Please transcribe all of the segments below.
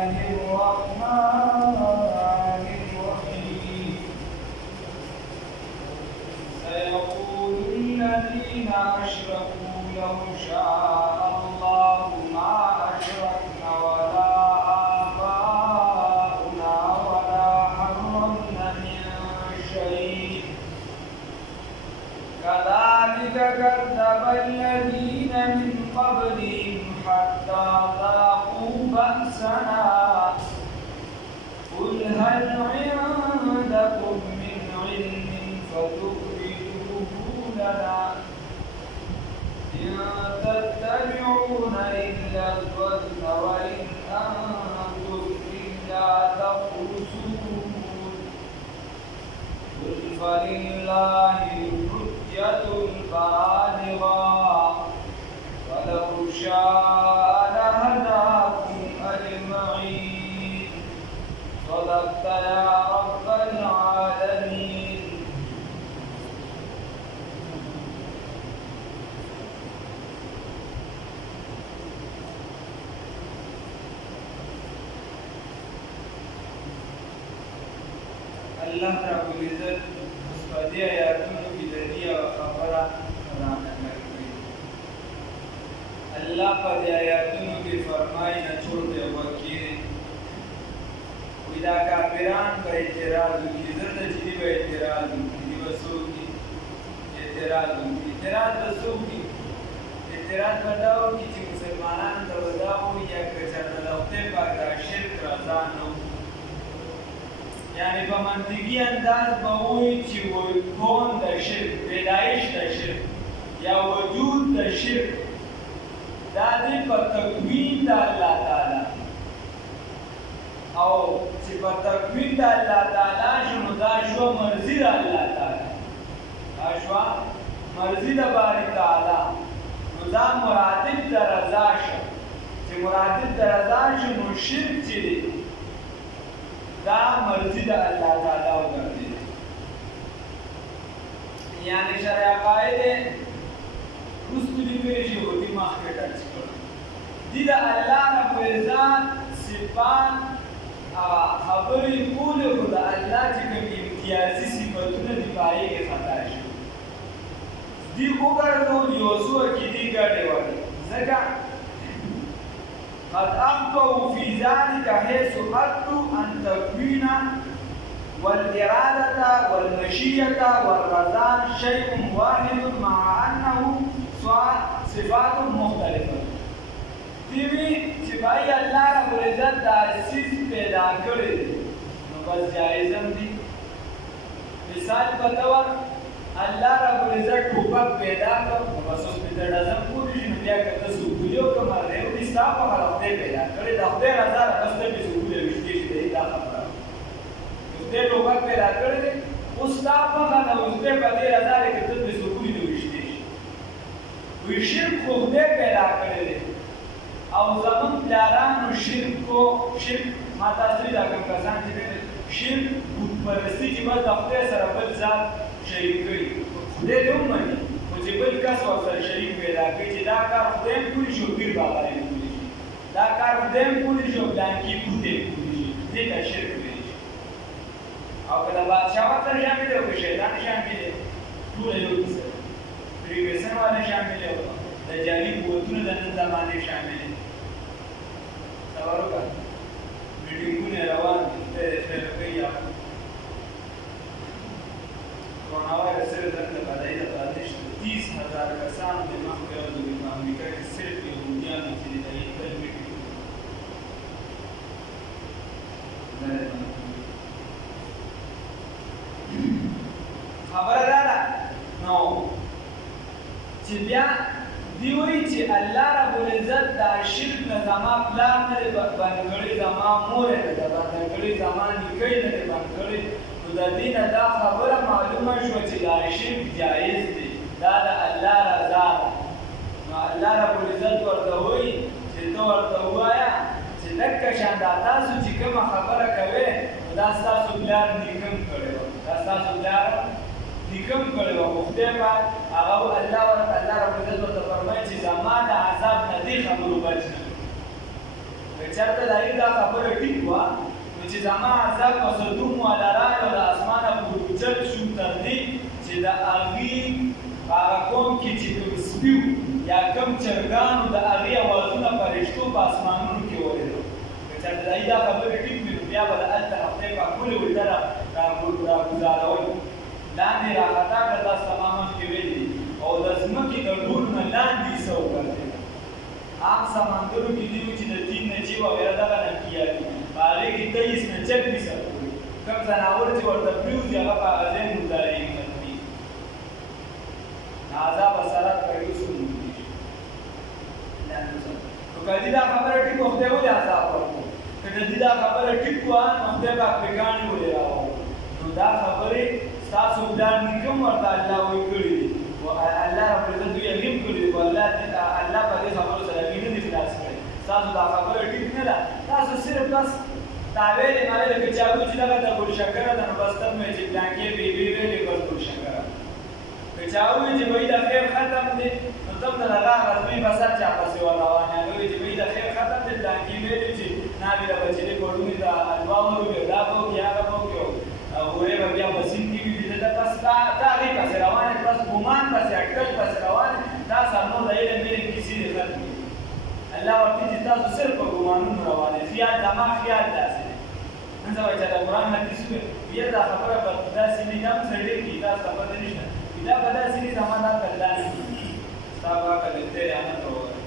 الرحمن الرحيم سيقول الذين أشركوا لو شاء الله ما أشركنا ولا آباؤنا ولا حرمنا من شيء كذلك كذب الذين من قبلهم حتى ذاقوا بأسنا قل هل عندكم من علم فتخرجوه لنا إن تتبعون إلا الظن وإن أنتم إلا تخرصون قل فلله الحجة البالغة ولو شاء لهداكم أجمعين صدقت يا رب العالمين. الله رب العزت مصبدی آیاتونو کی لدی خبره رانا کرده. اللہ پر آیاتونو کی فرمائی نہ چھوڑ دے وکیل ویدا کافران پر اعتراض کی زرد جدی پر اعتراض کی وسو کی اعتراض وسو کی اعتراض بداو کی چې مسلمانان ته وداو یا کچر د خپل پاک شرک رضانو یعنی په منطقي انداز به وایي چې کون د شرک پیدایش د شرک یا وجود د شرک دا دی په تکوین د الله تعالی او چې په تکوین د الله تعالی شنو دا شو مرضی د الله تعالی دا شو مرضی د باری تعالی نو دا مرادف د رضا شو چې مرادف د رضا شو نو شرک چې دی دا مرضی د الله تعالی وګرځي یعنی شرع قاعده رسول الله چې ودی مخکې ټاچ کړ دي د الله رب عزت صفات خبرې کول او د الله چې کوم امتیازي صفاتونه دی پای کې خطا شي دی وګورئ یو څو کې دی ګټه وایي ځکه قد أخطأوا في ذلك حيث أدوا أن تكوين والإرادة والمشيئة والرضا شيء واحد مع أنه صفات مختلفة. دیوی چې بای الله رب العزت دا چیز پیدا کړی نو بس جایزم دی. مثال په تور الله رب العزت ټوپک پیدا کړ نو بس اوس په ډزم پوری شنو بیا کته سوګلیو کومه ریو دي صاحب هغه پیدا کړی د خپل هزار بس ته به سوګلیو وشتي شي دا خبره دې ټوپک پیدا کړی اوس صاحب هغه اوس په دې هزار کې ته به سوګلیو وشتي شي وی شرک خو دې پیدا کړی او زمون پلارانو شرک ما تاسو دا کوم کسان چې شرک بت پرستی چې بس د خپل سره بل ځان شریک کړي دې دوم باندې او چې بل کس ورسره شریک پیدا کړي چې دا کار خدای پوری شو پیر بابا لري دا کار خدای پوری شو بلانکی پوری شي دې ته شرک وایي او کله بادشاہ ورته شامل دی او شیطان شامل دی ټول یو څه پریویسن والے شامل دی د جالي قوتونو د نن زمانه شامل دي تورګه میټینګونه روان دي د فلکیا کوروناوای سره د بدای د پادش 30000 کسان د مخکې د امریکا کې صرف يهوديان چې د ایتل میټینګ خبره ده نو چې بیا دی وایي چې الله رب العزت دا شرک نه زما پلار نه دی باندې کړی زما مور نه دی باندې کړی زما نیکه نه دی باندې کړی نو د دې نه دا خبره معلومه شوه چې دا شرک جایز دی دا د الله رضا ده نو الله رب العزت ورته وایي چې ته ورته ووایه چې لکه شان دا تاسو چې کومه خبره کوئ دا ستاسو پلار نیکه کړی وه دا ستاسو پلار نیکم کړی وه خو خدای پاک هغه الله رب العزت ورته فرمایي چې زما د عذاب نه دې خبرو بچ نه چرته دایي دا خبره ټیک وه نو چې زما عذاب مصدوم والا راغی او د اسمانه پورې اوچت شو تر دې چې د هغې هغه قوم کې چې کوم سپي یا کوم چرګانو د هغې اوازونه فرشتو په اسمانونو کې اورېدل که چرته دایي دا خبره ټیک وي نو بیا به د هلته خدای پاک ولې ورته راګوزارول لاندې راخطا کړه تاسو ته ما مخکې ویلي او د ځمکې د ډول نه لاندې څه وګرځېدل عام سمندرو کې دي چې د 3 نه 6 وغیره دغه نمکیا دي په هغې کې 23 نه 26 پورې کوم ځناور چې ورته پرېوځي هغه په هغه ځای مردارېږي ختمېږي عذاب اثرات کوي اوس هم موندلی شي نو که دې دا خبره ټیک وه خدای ولې عذاب ورکړو که د دې دا خبره ټیک وه نو خدای پاک پرې کاڼي ولې راوړو نو دا خبرې ستاسو پلار نیکه هم ورته الله وایي کړي دي الله رب العزت دوی یقین کړي دي الله په دې خبرو سره وینه دي خلاص کړي تاسو دا خبره ټیک نه ده تاسو صرف بس دا ویلې ما ویلې که چا وایي چې دغه د ګلشکره ده نو بس ته مې چې پلانکې بیبي ویلې بس ګلشکره که چا وایي چې وایي د خیر ختم دی نو تم د هغه رسمي بسر چا پسې ولاوان هغه وایي چې وایي د خیر ختم دی پلانکې ویلې چې ناوې د بچلې ګوډونې د الوا ورو دا به وکړي هغه به وکړي هورې به بیا په سیند کې وي د بس دا هغې پسې روانې بس ګمان پسې اټکل پسې روانې دا سر نور د علم علم کیسې دې ختمې الله ورته چې تاسو صرف په ګمانونو روانې خیال زما خیال داسې دی نن سبا چې د قرآن حدیث وي بیا دا خبره به داسې نه هم سړی کړي دا خبره نشته دا به داسې نه زما دا کله نه ستا به کله ته رحمت وکړه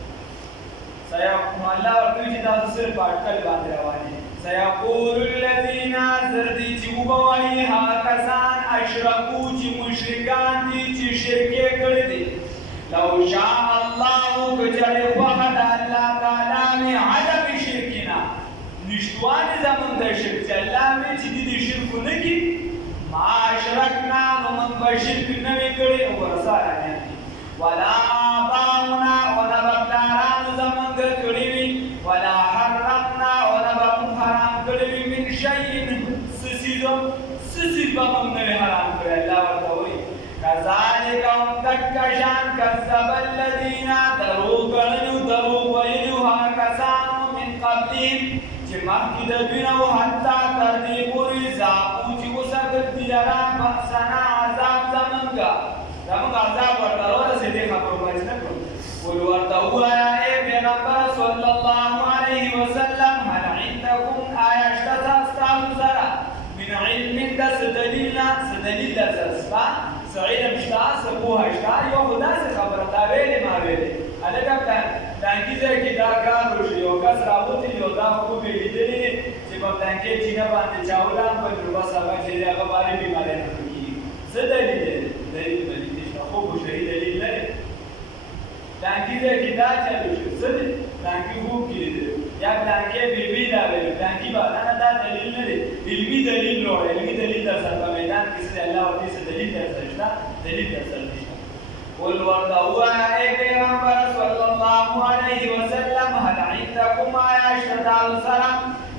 نو الله ورته چې تاسو صرف په اټکل باندې روانې سيقول الذين زردي چې وبوي هغه کسان اشرکو چې مشرکان دي چې شرک یې کړی دي لو شاء الله کچره خوښه د الله تعالی مې عدم شرکنا نشتوانې زمونږ د شرک چې الله مې چې دې شرک ونه کړي ما اشرکنا نو موږ به شرک نه وي کړی او ورسره ولا آباؤنا ولا پلارانو زمونږ کړي وي ولا حرمنا ولا حرام کړی من شیء سسیز به موږ نه وي حرام کړی الله ورته وایي کذالک هم دکه شان کذب الذین دروغ ویلو هغه کسانو من قبلهم چې مخکې د دوی نه وو حتی تر دې پورې ذاقو چې وسکل دي لره بأسنا عذاب زمونږ عذاب ورته ورسېدې خبرو باندې نه کړو قل ورته ووایه ای پیغمبر صلی الله علیه وسلم هل عندکم آیا شته ستاسو سره من علم داسې دلیل نه څه دلیل درسره شته څه علم شته څه پوهه شته یو خو داسې خبره تا ویلې ما ویلې هلکه پلانکي ځای کې دا کار وشي یو کس راوتلي او دا خو به لیدلي دي چې په پلانکي چینه باندې چاولان په نو بس هغه چې دی هغه باندې بیماری نه کېږي څه دلیل دی دلیل نشته خو بشري دلیل نه دی پلانکي ځای کې دا چلو شي څه دی پلانکي خوب کې دی یا پلانکي بیبي دا ویل پلانکي به نه دا دلیل نه دی علمي دلیل وروړه علمي دلیل در سره په میدان کې څه الله ورته څه دلیل در سره شته دلیل در سره نشته قل ورته ووایه ای پیغمبر صلی الله علیه وسلم هل عندکم آیا شته تاسو سره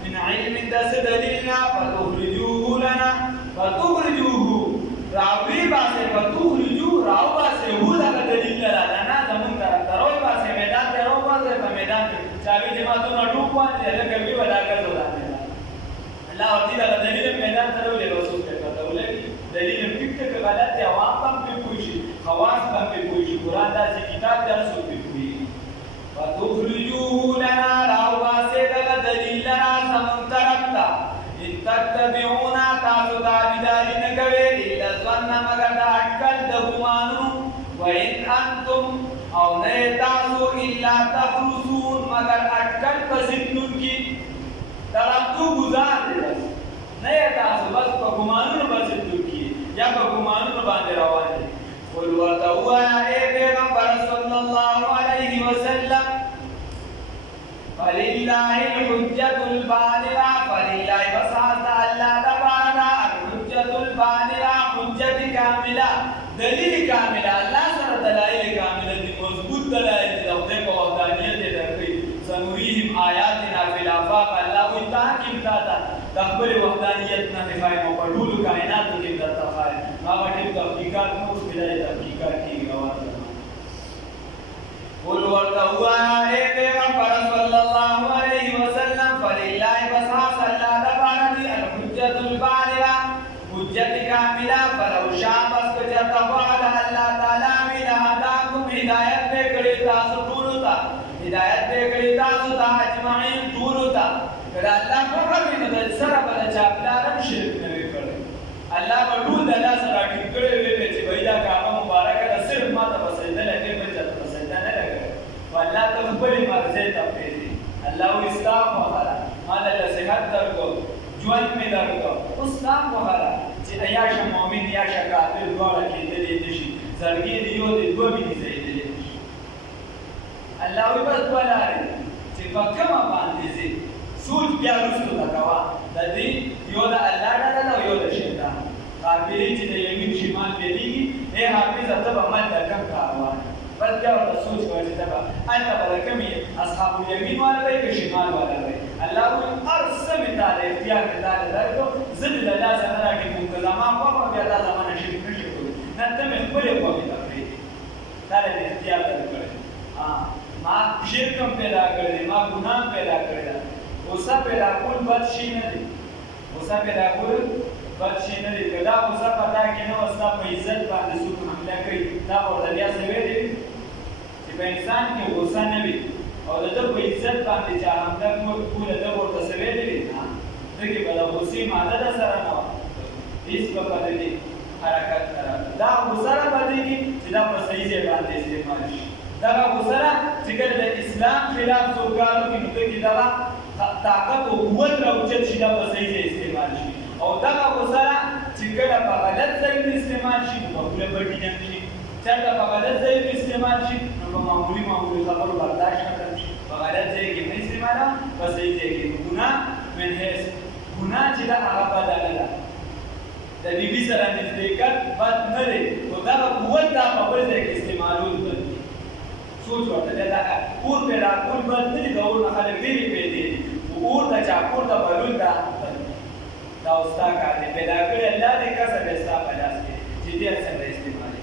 من علم داسې دلیل نه فتخرجوه لنا فتخرجوه راوی باسه فتخرجوه راو باسه هو دغه دلیل لره نه زمونږ طرف ته راوی باسه میدان ته راو باسه په میدان کې چاوي جماعتونه ټوپ باندې هلکه وي ولا ګرځو الله ورته دغه دلیل میدان ته راولې رسول ته ولې دلیل ټیک ټک غلط دی عوام هم پرې پوه شي خواص هم پرې پوه شي قرآن داسې کتاب دی هر څوک پرې پوهېږي فتخرجوه لنا راو باسې دغه دلیل لره زمونږ طرف ته ان تتبعون تاسو تابعداري نه کوئ الا الظن مګر د اټکل د ګمانونو وان انتم او نه تاسو الا تخرصون مګر اټکل په ضدونکي ترابطو گزار دی بس نه تاسو بس په ګمانونو باندې دوکي یا په ګمانونو باندې روان دي قل ورته ووایه ای پیغمبر صلی الله علیه وسلم فلله الحجة البالغة فلله بساطة الله دبارنا الحجة البالغة حجة كاملة دلیل کاملة الله سره دلائل کاملة دي مضبوط دلائل دي خدای په وحدانیت دې درکړي سنوريهم آیاتنا فی الآفاق الله وی تاکیم تاتا د خپل وحدانیت نه ښایي او په ټولو کائناتو کې درته ښایي هغه ټیم تحقیقات مو اوس بلای تحقیقات کېږي روان دي قل ورته ووایه ای پیغمبر صلی الله علیه وسلم کله الله په کومه نو د سره بل چا پلان شرک نه وکړي الله په ټول د الله سره ټینګړې وي چې وایدا کعبه مبارکه ده صرف ما ته سجده لګي بل ته سجده نه لګي والله ته خپل مرزه ته پیږي الله اسلام وغیرہ مال له صحت درکو ژوند می درکو اسلام وغیرہ چې عیاش مؤمن یا کافر دواړه کېدلې دي زړګي دی یو دی دوه مې دي الله وي بس ولاره چې په کومه باندې زی سوچ بیا رسو تا کوا د دې یو د الله ډاله او یو د شیطان قابلیت چې د یمین شمال بیلیږي اے حافظ ته به مل د کم کاروان بس بیا ورته سوچ کوي چې تبا انت برکمي اصحاب الیمین والا وي که شمال والا وي الله وي ارسم تعالی اختیار تعالی درکو زد د الله سره راکې منتظما په بیا د زمانه شي نشي کوي نه ته خپل کومه تفریح تعالی اختیار درکړي ما شرکم پیدا کړی ما ګناه پیدا کړی اوسه پیدا کول بد شي نه دی اوسه پیدا کول بد شي نه دی کدا اوسه پتا کې نو اوسه په عزت باندې څوک حمله کوي دا ورته بیا څه ویلي چې په انسان کې اوسه نه وي او د په عزت باندې چې حمله کوله دا ورته څه ویلي نه دغه بل اوسې ماده ده سره نه هیڅ په بدلې حرکت دا اوسه را بدلېږي چې دا په صحیح ځای باندې استعمال شي دا غوسره چې کله د اسلام خلاف څوکانو کې نو کې دا طاقت او قوت راوچت شي دا په صحیح ځای استعمال شي او دا غوسره چې کله په غلط ځای استعمال شي نو په بډی نه شي چې دا په غلط ځای استعمال شي نو په معمولی خبرو برداشت ختم شي په غلط ځای کې نه استعمال په صحیح ځای کې ګناه من هیڅ ګناه چې دا هغه بدل نه د بیبي سره نزدېکت بد نه دی خو دا قوت دا په بل ځای کې استعمالول بد دی سوچ ورته دا اور پیدا کول بد نه دي دا اور نه خلک ویلي پیدا دي اور د چا کور ته بلول دا استا کار دی پیدا کړی الله دې کسب استا په لاس کې چې دې څنګه استعمالي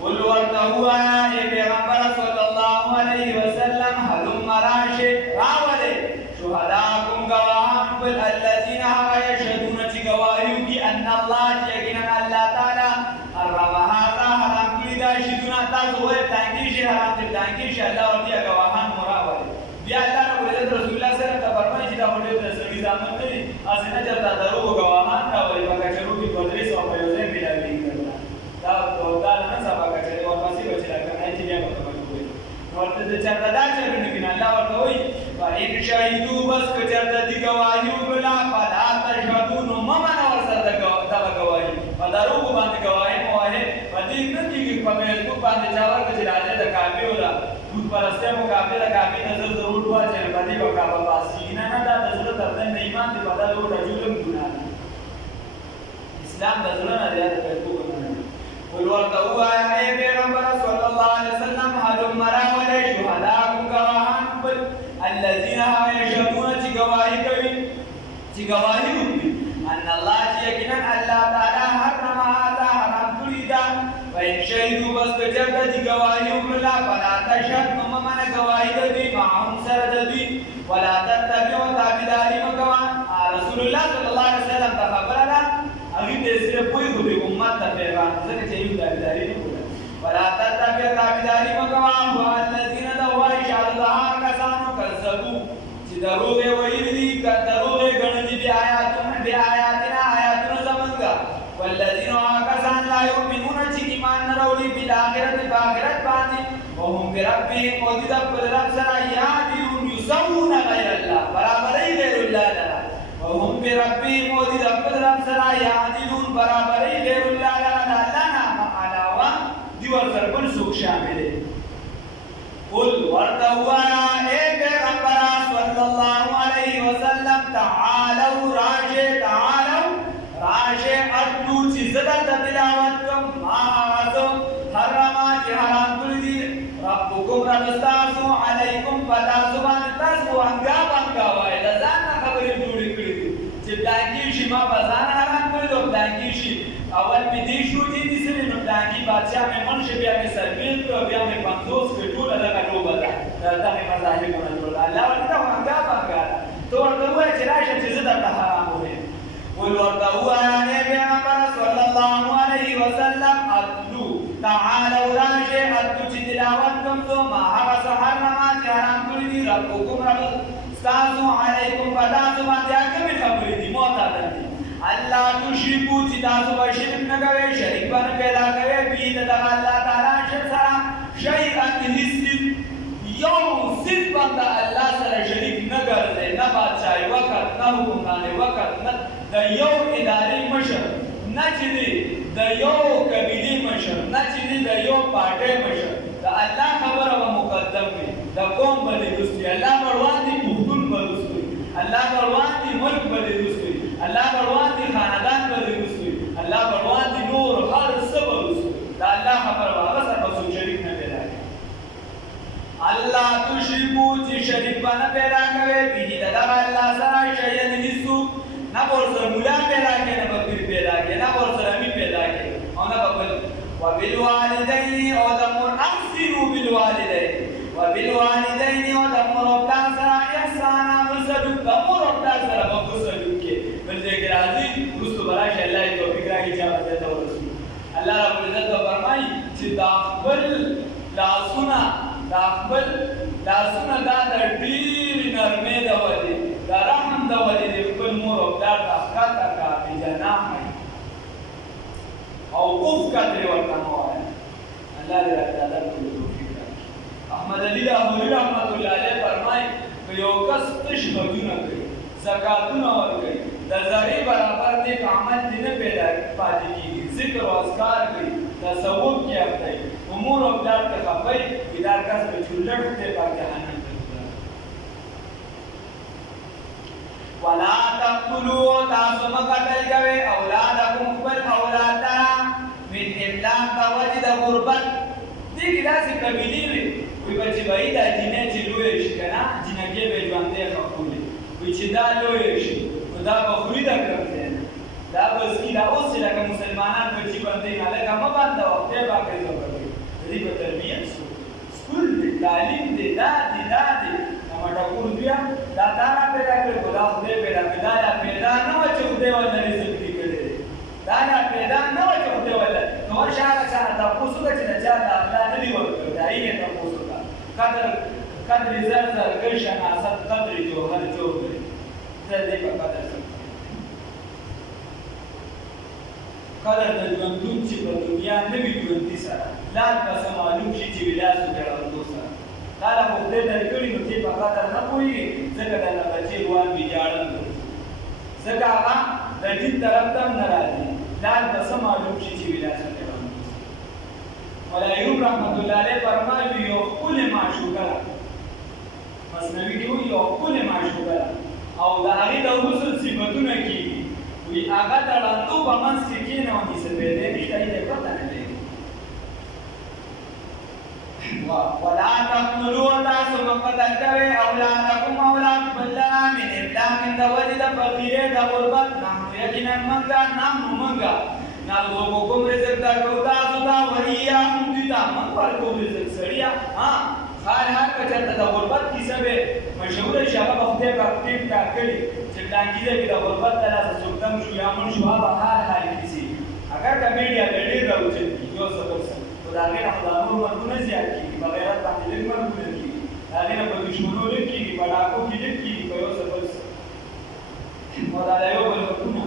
قل ورته وایا ای پیغمبر صلی الله علیه وسلم هلم راشه راولې شهداکم گواهان بل الذين يشهدون چې گواهیو کې ان الله یقینا الله تعالی حرم هذا حرام کړی دا شیونه تاسو وایي تانګي شي حرام دي تانګي شي الله ورته گواهان مراوي بیا الله رب رسول الله سره ته فرمایي چې دا وړي د سړي ځامن نه دي اسنه چرته درو گواهان راوي پکې چرو کې 200 په یو ځای ملایي دا دا نه سبا کچې ورپسې بچی راکنه چې بیا په کوي ورته د چرته دا چرونه کې الله ورته وایي فإن شهدوا بس کچرته دی گواهیو بلا فلا تشهدون ممن ورسره دا گواهی پدارو باندې گواهی موه پدې کدي کې په فیسبوک باندې چا ورته چې راځي د کافي ولا خود پرسته مقابله د کافي نظر ضرور واچي باندې وکابه پاسي نه دا د زړه ترته نه ایمان دی بدل رجل ګناه اسلام د زړه نه دی د فیسبوک نه قل ورته وایا پیغمبر صلی الله علیه وسلم حلم مراول شهداء گواهان بل الذين يشهدون جواهي کوي چې گواهی وکړي ان الله یقینا الله تعالی حرم هذا حرام کړی دا وان شهدوا بس کچرته چې گواهی وکړه فلا تشهد ممن گواهی دې معهم سره دې ولا تتبعوا تابعداري مکوا رسول الله صلی الله علیه وسلم ته خبره ده هغه دې سره کوئی خو دې امت ته پیغام ځکه چې یو تابعداري نه کوله ولا تتبعوا تابعداري مکوا هو الذين دوا الله کسانو کذبوا چې دروغ ویلي دي دروغ غنلي دي آیاتنا آیاتنا زمونږه والذین کسان لا یؤمنون چې ایمان نه راوړي بالآخرت باخرت باندې وهم بربهم موجود خپل رب سره یادون یسوون غیر الله برابرۍ غیر الله لرا وهم بربهم موجود خپل رب سره یادون برابرۍ غیر الله لرا الله نه علاوه دی ورسره بل څوک شامل دي قل ورته وایا اے پیغمبر صلی الله علیه وسلم تعالوا راشه اتلو چې زړه د تلاوت کوم ما اعظم حرامات حرام کړی دي ربکم رب تاسو علیکم فلا سبحان تاسو انګا وای د ځان خبرې جوړې کړې دي چې داګي شي ما په ځان حرام کړی دو داګي شي اول می دې شو دې سره نو داګي بادشاہ مې منشه بیا مې سرویس کړو بیا مې 50 کې ټول لګا ټوبه ده دا مې مذاهبونه جوړ الله ورته انګا تو ورته وای چې راشه چې زه د حرام وې قل ورته وایا پیغمبر صلی الله علیه وسلم اتلو تعالوا راشه اتلو چې تلاوت کوم تو ما هغه حرامات حرام کړی دي ربکم رب ستاسو علیکم فتاسو باندې کومې خبرې دي معتادل دي الله تشرکو چې تاسو به شرک نه کوئ شریک به نه پیدا کوئ به د دغه الله تعالی شرک سره شیئا هیڅ یو صرف بنده الله سره شریک نه ګرځي نه بادشاهي وقت نه حکمراني وقت نه د یو ادارې مشر نه چې د یو قبیلې مشر نه چې د یو پارټۍ مشر د الله خبره به مقدم وي د قوم به دې وروست وي الله به وړاندې پښتون به وروست وي الله به وړاندې ملک به دې وروست وي الله به وړاندې خاندان به دې وروست وي الله به وړاندې نور هر څه به وروست وي د الله خبره به هغه سره به څوک شریک نه پیدا کوي الله تشرکو چې شریک به نه پیدا کوي به د دغه الله سره شیئا هیڅوک نه به ورسره ملا پیدا کوي نه به پیر پیدا کوي نه به ورسره امي پیدا کوي او نه به بل وبالوالدين او د مور احسنوا بالوالدين وبالوالدين او د مور او پلار سره احسان وسلوک د مور او پلار سره به وسلوک کې بل دې کې راځي رسول براشه الله توفیق راکړي چې هغه ته ورسي الله رب العزت فرمایي چې دا خپل لاسونه دا د ډېر نرمۍ د وجې د رحم د وجې د خپل مور او پلار ته ښکته کړه بېجناح او اوف قدر ورته مه وایه الله دې راته عادت کړي توفیق راکړي احمد علي لاهوري رحمت الله علیه فرمایي که یو کس تش غږونه کوي زکاتونه ورکوي د ذرې برابر نیک عمل دې نه پیدا پاتې کېږي ذکر او اذکار کوي تصوف کې اخته وي امور او پلار ته خفه وي دا کس به چولټ دی په جهنم ته ولا تقتلوا تاسو مه قتل کوئ اولادکم خپل اولاد لره من املاق د وجې د غربت دې کې داسې قبیلې وي وایي به چې وایي دا جینۍ چې لویه شي که نه جینکۍ به یې ژوندۍ خښولي وایي چې دا لویه شي نو دا به خوري دا کړم دی دا به څکي دا اوس چې لکه مسلمانان بچي بندوي نه لکه مه بندوه خدای پاک یې زبروي د دې په تربیت سکول دی تعلیم دی دا دی مټکور بیا دا تا نه پیدا کړې خو دا خدای پیدا کړې دا یا پیدا نه وه چې خدای ورته رزق دي کړی دی دا یا پیدا نه وه چې خدای ورته نو ورشه هغه چا نه تپوس وکړه چې د چا د الله نه دي ورکړی د هغې نه تپوس وکړه قدر زر زرګر شناست قدر جوهر جوهر زه دې په قدر قدر د ژوندون چې په دنیا نه وي ژوندي سره لار به څه معلوم شي چې ولاسو جوړېدو سره دا له خو خدای درکړي نو تی په قدر نه پوهېږي ځکه درنه بچې روان ویجاړل ځکه هغه د دین طرف ته هم نه راځي لار به څه معلوم شي چې ولاسو جوړېدو مولا ایوب رحمت الله علیه فرمایي یو ښکلې معشوقه ده مثنوي کې وایي یو ښکلې معشوقه ده او د هغې د حسن صفتونه کېږي وی هغه د ړندو په منځ کې کېنوني څه پیدا نشته یې پته نه لري ولا تقتلوا تاسو مه قتل کوئ اولادکم اولاد خپل لره من املاق د وجې د فقیرۍ د غربت نحنو یقینا موږ نرزقکم رزق درکوو تاسو ته وایاهم دوی ته موږ ورکوو رزق سړیه خال هر که چېرته د غربت کیسه به مشهوره شي هغه به خدای پاک ټیپ ټاک کړي چې ډانګېده کې د غربت د لاسه څوک دم شو یا مړ شو هغه حال کیسې اگر که میډیا به ډېر راوچت کړي یو څه بل څه خو د هغې نه خو د نور مرګونه زیات کېږي په غیرت باندې لږ مرګونه کېږي د هغې نه په دښمنو لږ کېږي په ډاکو کې لږ کېږي په یو څه بل څه او دا د یو بل حقونه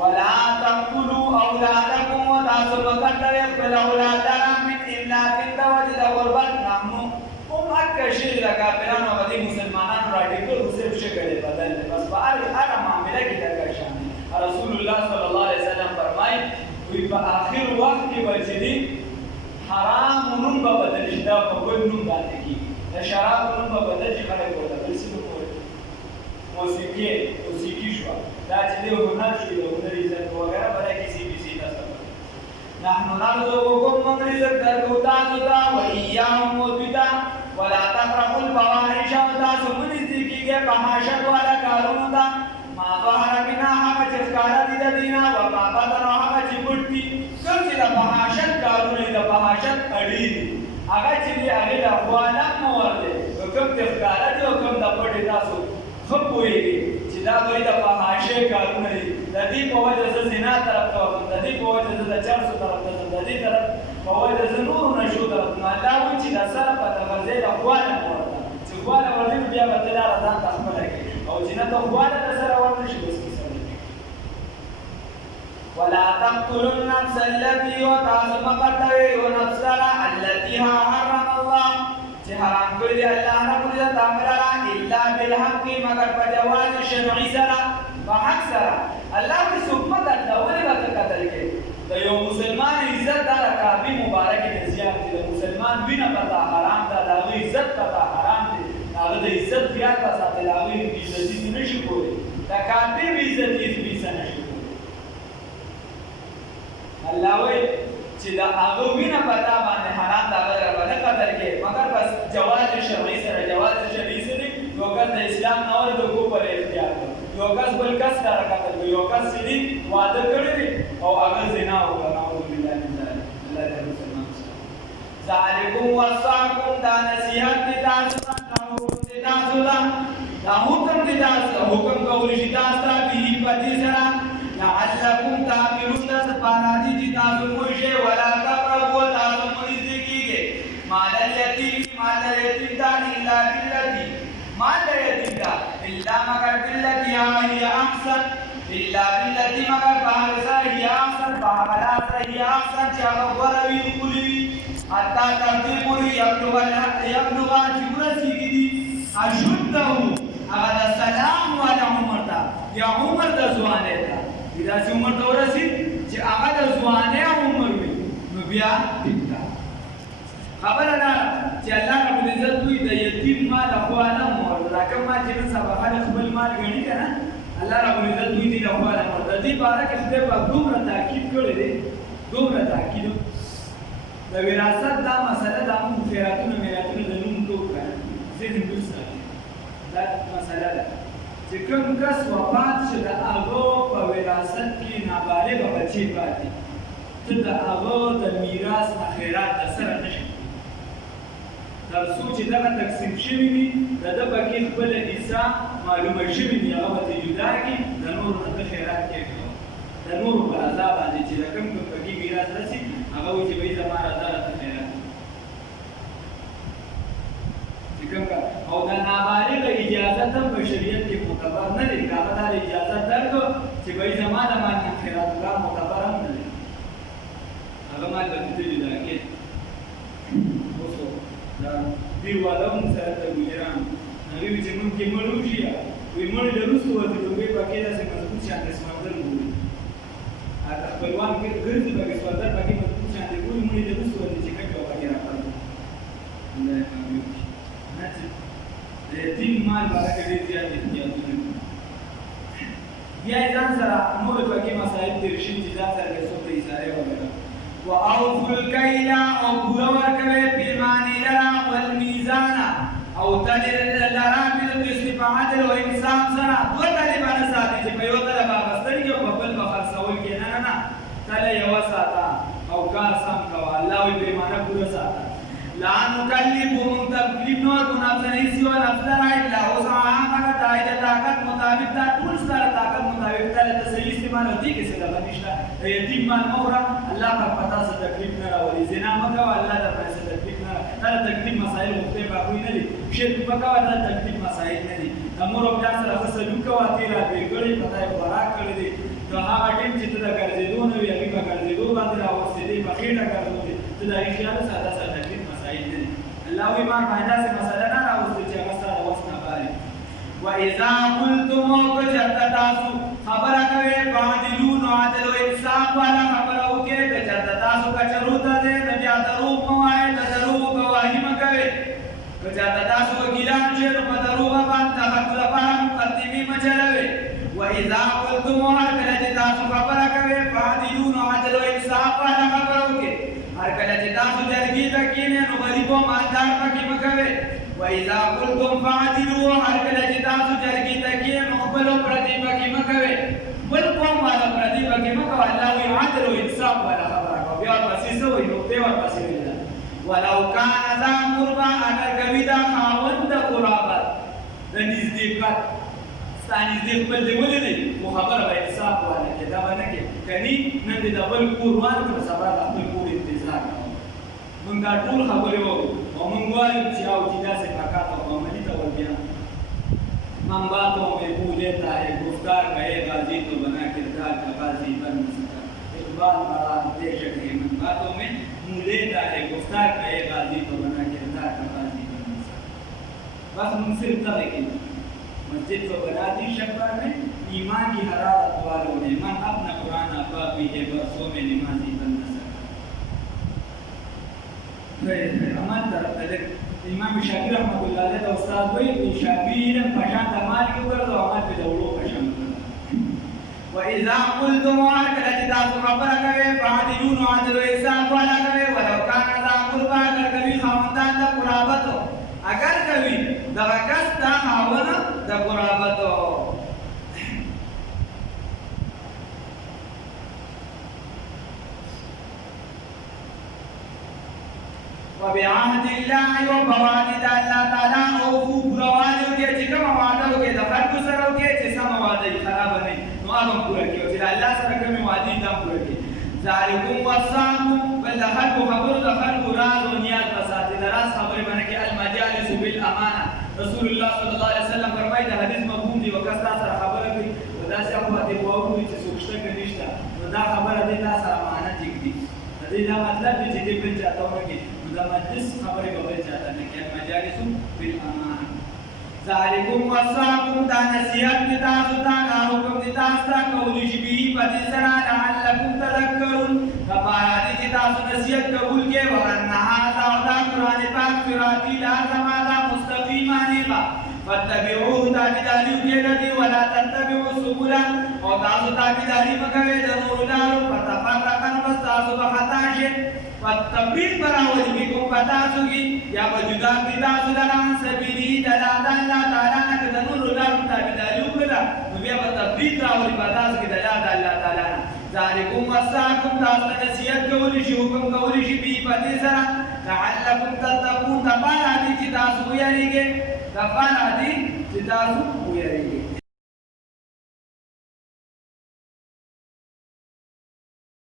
ولا تقتلوا اولادکم وتاسو مه قتلوئ خپل اولاد لره من املاق د وجې د غربت نحنو هم هکه شی د کافرانو هغه دې مسلمانانو راټینګ کړو صرف شکل یې بدل دی بس په هره معامله کې دغه شان دی رسول الله صلی الله علیه وسلم فرمایي وایي په آخر وخت کې به چې دی حرام نوم به بدل شي دا په بل نوم باندې کېږي د شرابو نوم به بدل شي خلک ورته بل څه نوم وایي موسیقي شوه دا چې دی هنر شي د هنر عزت وغیره به دا کیسې بیسې ته سبب نحنو نرزقکم موږ رزق درکوو تاسو ته وایاهم و دوی ته ولا تقربوا الفواحش او تاسو مه نږدې کېږئ فحاشت والا کارونو ته ما ظهر منها هغه چې ښکاره دي د دې نه و ما بطن او هغه چې پټ دي کوم چې د فحاشت کارونه دي د فحاشت اړې دي هغه چې دي هغې له خوالم مور دی کوم چې ښکاره دي او کوم د پټې تاسو ښه پوهېږئ چې دا وایي د فحاشۍ کارونه دي د دې په وجه زه زنا طرف ته ورځم د دې په وجه زه د چرسو طرف ته ځم د دې په وجه زه نورو نشو طرف ته الله وایي چې د سره په د غذې له خواله مه ورته چې خواله ورځي بیا به ته لاره ځان ته خپله کړې او چې نه ته خواله در سره ورته شي بس کیسه ولا تقتلوا النفس التي وتعصمقتوي ونفسها التي حرم الله چې حرام کړی دی الله رب العزت امرها الا بالحق مگر په جواز شرعي سره په حق سره الله دې حکمت الله ولې به قتل کې د یو مسلمان عزت دا کعبه مبارک دې زیات دي د مسلمان وینه پتا حرام ده د عزت پتا حرام دي هغه د عزت خیال په ساتل هغه عزت نشي کولی د کعبه عزت یې نشي الله وی چې دا هغه وینه پتا باندې حرام دا غره باندې قتل کې مگر بس جواز شرعي سره جواز شرعي سره یو کس د اسلام نور د کو پر اختیار یو کس بل کس دا قتل یو کس چې وعده کړی او هغه زنا وکړ او بالله من ذلك الله دې مسلمان ذالکم وصاکم دا نصیحت دې تاسو ته دا حکم دې تاسو حکم کولی شي تاسو به پدې سره لعلكم تعقلون تسپارادی جی تاسو موشه ولا تقربوا تاسو مریضی کیږي مال الیتیم دا الا بالذی مال الیتیم دا الا مگر بالذی هي احسن الا بالذی مگر باغسا هي احسن باغلا هي احسن چا وروی کلی حتا ترتی پوری یبلغ جورسی کی اشده هغه سلام ولا عمر تا یا عمر د ځوانه تا دا چې عمر ته ورسید چې هغه د ځوانۍ عمر وي نو بیا ټیکه خبره ده چې الله رب العزت دوی د یتیم مال خواله مور دا کوم مال چې نن سبا خلک خپل مال ګڼي که نه الله رب العزت دوی دې له خواله مور د دې باره کې خدای پاک دومره تاکید کړی دی دومره تاکید د وراثت دا مسله دا موږ خیراتونه میراتونه د نوم توپ کړه ذهن دوست دا مسله ده چې کوم کس وفات شي د هغه په وراثت کې نابالغ بچی پاتې ته د هغه د میراث نه خیرات د سره نشي تر څو چې دغه تقسیم شوي وي د ده پکې خپله حصه معلومه شوي وي هغه به ترې جدا کړي د نورو نه ته خیرات کېږي د نورو په رضا باندې چې د کوم پکې میراث رسي هغه وایي چې بهی زما رضا راته خیرات او د نابالغ اجازت هم په شریعت کې معتبر نه دی که هغه دا اجازت درکړو چې بهی زما د مال نه خیرات الله معتبر هم نه دی هغه مال به ته جدا کړې اوس دا دې والا هم سره ته ګوجران هغې وي چې موږ کې مړ وشي وایي مړ د وروستو ورته ډوبۍ پکې داسې مضبوط شانتې سمندر ګوري خپلوان ګرځي پکې سمندر پکې مضبوط شانتې ګوري مړ د وروستو ورته چې کټ به پکې راپرځي الله یې کامیاب کړي د یتیم مال باندې ډېر زیات احتیاطونه بیا یې ځان سره نور پکې مسایل تېر شوي چې ځان سره پیسو ته اشارې وغیره واوفوا الکیل او پوره ورکوئ پیمانې لره والمیزان او تلې لره بالقسط په عدل او انصاف سره دوه تلې باندې ساتئ چې په یو تله به اخیستل کېږي او په بل به خرڅول کېږي نه نه تله یوه ساته او کار سم کوه الله وایي پیمانه پوره ساته لا نکلف من تکلیف نور کو نفس نہیں سوا نفس را الا وسعها مگر دای د طاقت مطابق دا ټول سره طاقت مطابق تل ته صحیح استعمال ودی کې څه غنښت د یتیم مال مورا الله په پتا څه تکلیف نه راولي زنا مکو الله د پیسې تکلیف نه دا تکلیف مسائل مختلف باقوي نه دي شرک مکو دا تکلیف مسائل نه دي امر او بیا سره سلوک کوي را دی ګړي پتاي خوراک کړی دي دا هغه ټیم چې ته د ګرځېدو نه وي هغه په ګرځېدو باندې راوستي دي په خېټه ګرځېدو ته دا خیال ساده ساده تکلیف الله وی ما پیدا سے مسئلہ نہ راوستي چې هغه سره وسنه باري واذا قلتم وجتتاسو خبر کوي فاعدلون عدل او انصاف والا خبر او کې وجتتاسو کچرو ته نه بیا درو موای درو گواہی مکوي وجتتاسو ګیلان چې په درو باندې حق لپاره مقدمي مچلوي واذا قلتم وجتتاسو خبر کوي فاعدلون عدل او انصاف والا خبر او کې هر کله چې تاسو جرګې ته کښېنئ نو غریب او مالدار پکې مه کوئ واذا قلتم فاعدلوا هر کله چې تاسو جرګې ته کښېنئ نو خپل او پردي پکې مه کوئ بل قوم والا پردي پکې مه کوئ الله وایي عدل او انصاف والا خبره کوه بیا ورپسې څه وایي نقطې ورپسې ویل ولو کان ذا قربا اگر کوي دا خاوند د قرابت د نزدېکت ستا نږدې خپل دی ولې دی خو خبره به انصاف والا کې دا به نه کې کني نن دې د بل کور وانه نو سبا د خپل کور انتظار کوو موږ دا ټول خبرې وکړو او موږ وایو چې او چې داسې کاکا ته عملي ته من बातों में मुँह लेता है गुफ्तार कहे गाजी तो बना किरदार का गाजी बन न सका। इकबाल बड़ा अंदेशक है, मन बातों में मुँह लेता है गुफ्तार कहे गाजी तो बना किरदार का गाजी बन न सका। बस मुनसिफ था लेकिन मस्जिद को बना दी शक्कर में ईमान की हरारत वालों ने, मन अपना कुरान आपा भी है बरसों में नमाजी बन न सका। अमल तरफ इमाम शाफी रहमतुल्लाह अलैह का उस्ताद वही शाफी ने पशान तमाल के ऊपर तो अमल पे दौड़ो पशान व इज़ा कुल्तुम अकला जिदा खबर करे फादिलून अदल हिसाब वाला करे वलो काना दा कुर्बा अगर कभी खामदान दा कुराबत हो, अगर कभी दरकस दा हावन दा कुराबत हो। वबिआहदिल्लाह व बवादिद अल्लाह ताला औफू बुरवालो के जिकम वादो के दफर गुसरो के जिसम वादे खराब नहीं तो अब हम पूरा कियो जिला अल्लाह सर में वादी दम पूरा के जालिकुम वसाकुम बल दफर को खबर दफर राज और नियाज बसाते दराज खबर बने के अल मजालिस बिल अमाना। रसूलुल्लाह सल्लल्लाहु अलैहि वसल्लम फरमाई द हदीस मफहूम दी वकस्ता सर खबर की वदा से अबू हदी वो भी सुखता के निष्ठा वदा खबर दे ता सर अमानत दिखती हदीदा मतलब भी जिदे पे चाहता हूं कि मजलिस खबर बबल चाहता है कि मजालिस बिल अमान। ज़ालिकुम वसाकुम ता नसीहत पिता सुता का हुक्म दिता सा कौलिश भी पदिसरा लअल्लकुम तदक्करुन कबाराती किता नसीहत कबूल के व अन्ना हाज़ा व कुरान पाक सिराती लाज़मादा मुस्तकीमाने बा फत्तबिऊहु ताबिदारी के नदी वला तत्तबिऊ सुबुला और तासु ताबिदारी मकवे दरूदार फतफरकन वस्तासु बखताशे फत्तबीर बरावल की को पता सुगी या वजुदा पिता सुदरान सबीरी दलादा अल्लाह ताला ने दरूदार ताबिदारी उकला वे फत्तबीर बरावल पता सुगी दलादा अल्लाह ताला ज़ालिकुम वसाकुम तासनसियत कौली हुकुम कौली भी पतिसरा लअल्लकुम तत्तकून तबारादी चितासु यारीगे तबारादी चितासु यारीगे।